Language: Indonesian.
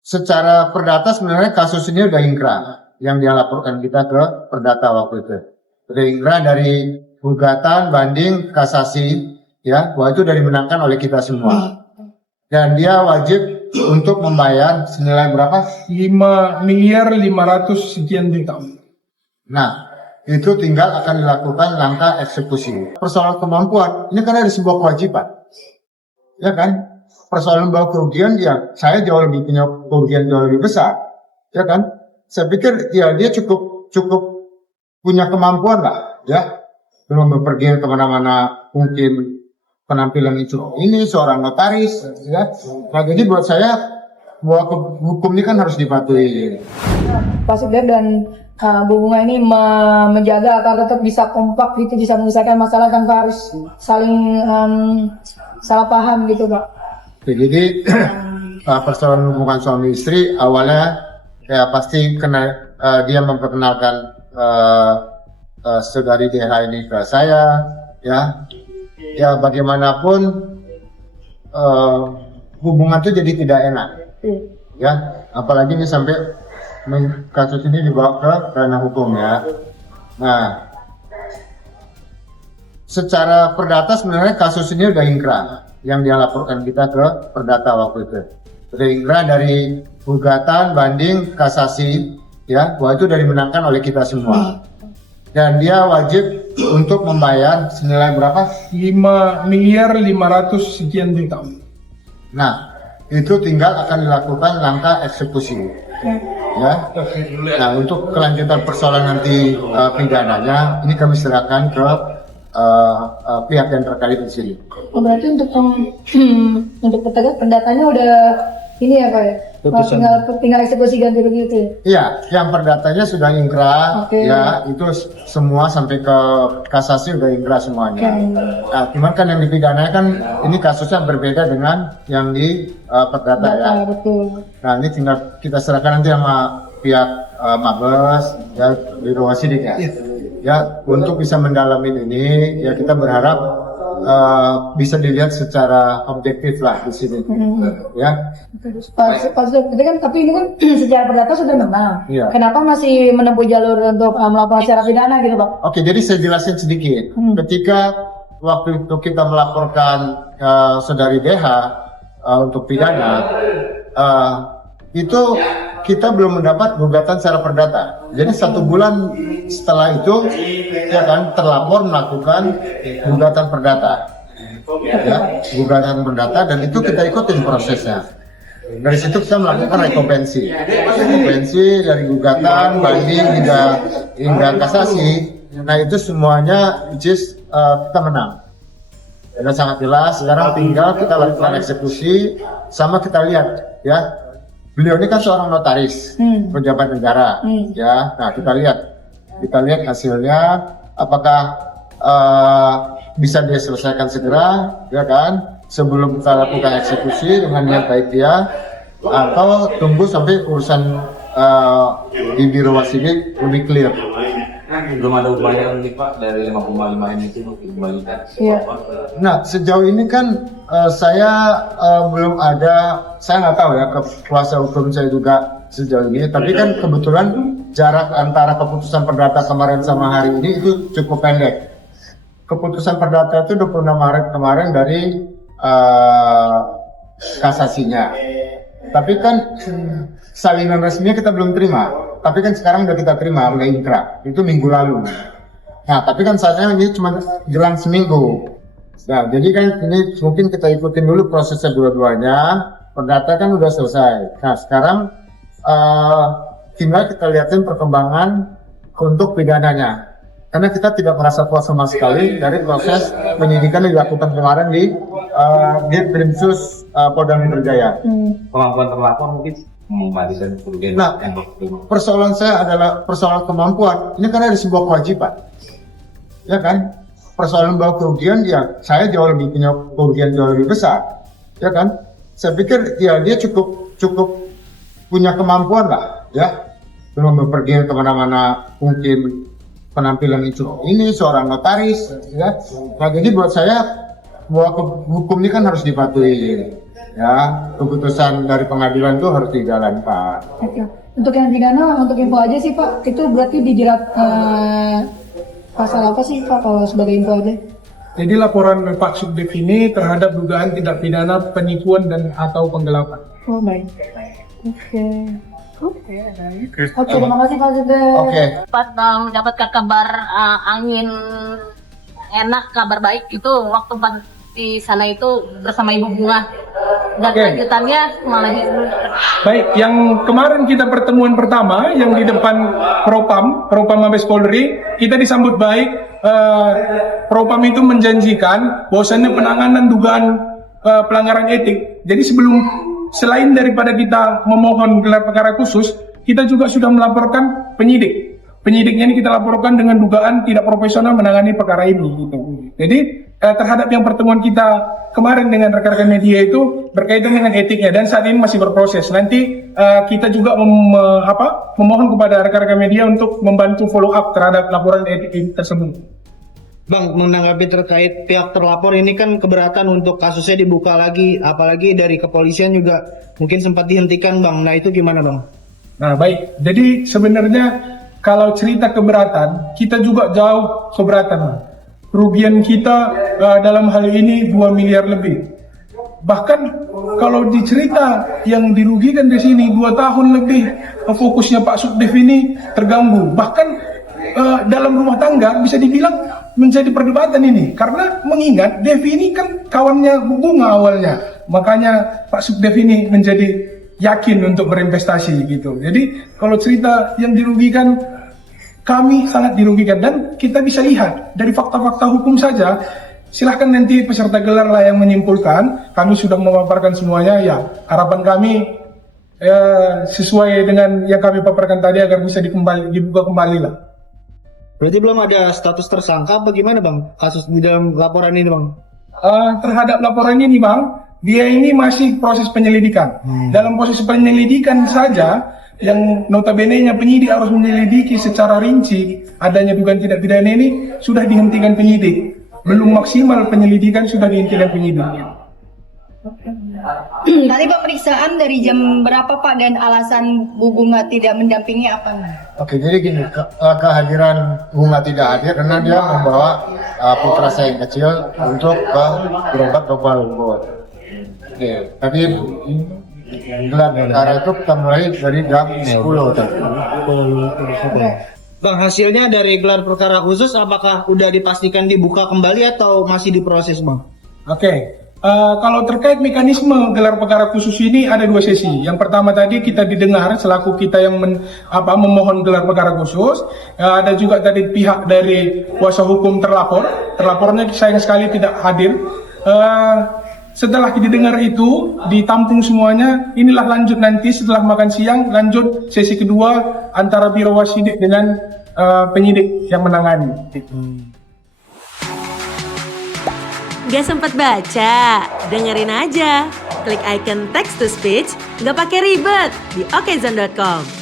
Secara perdata sebenarnya kasus ini udah ingkrah yang dia laporkan kita ke perdata waktu itu. Udah ingkrah dari gugatan, banding, kasasi, ya, bahwa itu udah dimenangkan oleh kita semua. Dan dia wajib untuk membayar senilai berapa? 5.500 sekian juta. Nah, itu tinggal akan dilakukan langkah eksekusi. Persoalan kemampuan, ini kan ada sebuah kewajiban. Ya kan? Persoalan bawa kerugian, ya saya jauh lebih punya kerugian jauh lebih besar. Ya kan? Saya pikir ya dia cukup punya kemampuan lah, ya. Belum bepergian kemana-mana, mungkin penampilan itu ini seorang notaris, ya. Nah, jadi buat saya bahwa hukum ini kan harus dipatuhi. Pak Sugeng dan Bu Bunga ini menjaga agar tetap bisa kompak gitu, bisa menyelesaikan masalah tanpa harus saling salah paham gitu, Pak. Jadi persoalan hubungan suami istri awalnya ya pasti kena dia memperkenalkan saudari DH ini ke saya, ya bagaimanapun hubungan itu jadi tidak enak, ya apalagi ini sampai kasus ini dibawa ke ranah hukum, ya. Nah, secara perdata sebenarnya kasus ini udah ingkrah yang dia laporkan kita ke perdata waktu itu. Udah ingkrah dari gugatan, banding, kasasi, ya, bahwa itu udah dimenangkan oleh kita semua. Dan dia wajib untuk membayar senilai berapa? 5.500 sekian juta. Nah, itu tinggal akan dilakukan langkah eksekusi. Ya. Nah, untuk kelanjutan persoalan nanti pidananya, ini kami serahkan ke pihak yang terkait di sini. Oh, berarti untuk perdatanya udah ini ya, Pak ya? Tinggal eksekusi ganti begitu ya? Iya, yang perdatanya sudah ingkrah, ya itu semua sampai ke kasasi udah ingkrah semuanya. Nah, cuman kan yang dipidana kan ini kasusnya berbeda dengan yang di perdata, ya. Betul. Nah, ini tinggal kita serahkan nanti sama pihak Mabes, ya, Biro Wasidik, ya, untuk bisa mendalamin ini, ya kita berharap bisa dilihat secara objektif lah di sini, ya. Pak Sugeng, tapi ini kan secara perdata sudah menang. Iya. Kenapa masih menempuh jalur untuk melakukan secara pidana gitu, Pak? Oke, jadi saya jelasin sedikit. Ketika waktu itu kita melaporkan saudari DH untuk pidana, itu kita belum mendapat gugatan secara perdata. Jadi 1 bulan setelah itu, ya kan, terlapor melakukan gugatan perdata, ya, gugatan perdata, dan itu kita ikutin prosesnya. Dari situ kita melakukan rekompensi dari gugatan, banding hingga kasasi. Nah, itu semuanya kita menang. Sudah sangat jelas. Sekarang tinggal kita lakukan eksekusi, sama kita lihat, ya. Beliau ini kan seorang notaris, pejabat negara, ya. Nah, kita lihat hasilnya, apakah bisa dia selesaikan segera, ya kan, sebelum kita lakukan eksekusi dengan niat baik dia, atau tunggu sampai urusan di Biro Wasidik lebih clear. Belum ada upaya nih Pak dari 5,5 M itu dikembalikan. Iya. Nah, sejauh ini kan saya belum ada, saya nggak tahu ya ke kuasa hukum saya juga sejauh ini, tapi kan kebetulan jarak antara keputusan perdata kemarin sama hari ini itu cukup pendek. Keputusan perdata itu 26 Maret kemarin dari kasasinya. Tapi kan salinan resminya kita belum terima. Tapi kan sekarang udah kita terima, udah ingkrah. Itu minggu lalu. Nah, tapi kan saatnya ini cuma jelang seminggu. Nah, jadi kan ini mungkin kita ikutin dulu prosesnya dua-duanya. Perdata kan udah selesai. Nah, sekarang tinggal kita lihatin perkembangan untuk pidananya. Karena kita tidak merasa puas sama sekali dari proses penyidikan yang dilakukan kemarin di Krimsus Polda Metro Jaya. Kemampuan terlapor mungkin mengembalikan kerugian. Nah, persoalan saya adalah persoalan kemampuan. Ini kan ada sebuah kewajiban, ya kan? Persoalan bawa kerugian, ya saya jauh lebih punya kerugian jauh lebih besar, ya kan? Saya pikir ya dia cukup punya kemampuan lah, ya. Belum bepergian kemana-mana, mungkin penampilan itu ini seorang notaris, ya. Nah, jadi buat saya bahwa hukum ini kan harus dipatuhi. ya keputusan dari pengadilan itu harus dijalankan. Oke. Untuk yang pidana, untuk info aja sih Pak, itu berarti dijerat pasal apa sih Pak kalau sebagai info aja? Jadi laporan Pak Subdit ini terhadap dugaan tindak pidana penipuan dan atau penggelapan. Oh baik. Oke. Oke, terima kasih Pak Subdit. Oke. Pas mendapatkan kabar angin enak, kabar baik itu waktu pas di sana itu bersama Ibu Bunga. Dan Oke. lanjutannya malah Baik, yang kemarin kita pertemuan pertama yang di depan Propam Mabes Polri, kita disambut baik. Propam itu menjanjikan bahwasannya penanganan dugaan pelanggaran etik. Jadi selain daripada kita memohon gelar perkara khusus, kita juga sudah melaporkan penyidik. Penyidiknya ini kita laporkan dengan dugaan tidak profesional menangani perkara ini. Gitu. Jadi terhadap yang pertemuan kita kemarin dengan rekan-rekan media itu berkaitan dengan etiknya dan saat ini masih berproses. Nanti kita juga memohon kepada rekan-rekan media untuk membantu follow up terhadap laporan etik ini tersebut. Bang, menanggapi terkait pihak terlapor ini kan keberatan untuk kasusnya dibuka lagi, apalagi dari kepolisian juga mungkin sempat dihentikan Bang. Nah itu gimana Bang? Nah baik, jadi sebenarnya kalau cerita keberatan, kita juga jauh keberatan. Kerugian kita dalam hal ini 2 miliar lebih. Bahkan kalau dicerita yang dirugikan di sini 2 tahun lebih fokusnya Pak Subdit ini terganggu. Bahkan dalam rumah tangga bisa dibilang menjadi perdebatan ini. Karena mengingat Devi ini kan kawannya Bunga awalnya. Makanya Pak Subdit ini menjadi yakin untuk berinvestasi gitu. Jadi kalau cerita yang dirugikan, kami sangat dirugikan dan kita bisa lihat dari fakta-fakta hukum saja. Silahkan nanti peserta gelar lah yang menyimpulkan. Kami sudah memaparkan semuanya. Ya harapan kami sesuai dengan yang kami paparkan tadi agar bisa dibuka kembali lah. Berarti belum ada status tersangka apa gimana Bang? Kasus di dalam laporan ini Bang? Terhadap laporan ini Bang, dia ini masih proses penyelidikan. Dalam proses penyelidikan saja, yang notabene-nya penyidik harus menyelidiki secara rinci adanya dugaan tidak pidana ini sudah dihentikan penyidik. Belum maksimal penyelidikan sudah dihentikan penyidik. Tadi pemeriksaan dari jam berapa Pak dan alasan Bu Bunga tidak mendampingi apa? Oke, jadi gini, kehadiran Bunga tidak hadir karena dia membawa putra saya yang kecil untuk berobat ke Kuala Lumpur. Oke, tapi gelar perkara itu kita mulai dari jam 10 tadi. Bang, hasilnya dari gelar perkara khusus apakah udah dipastikan dibuka kembali atau masih diproses Bang? Oke. Kalau terkait mekanisme gelar perkara khusus ini ada 2 sesi. Yang pertama tadi kita didengar selaku kita yang memohon gelar perkara khusus. Ada juga tadi pihak dari kuasa hukum terlapornya sayang sekali tidak hadir. Setelah didengar itu ditampung semuanya, inilah lanjut nanti setelah makan siang lanjut sesi kedua antara Biro Wasidik dengan penyidik yang menangani. Gak sempat baca? Dengerin aja. Klik icon text to speech, gak pakai ribet di okezone.com.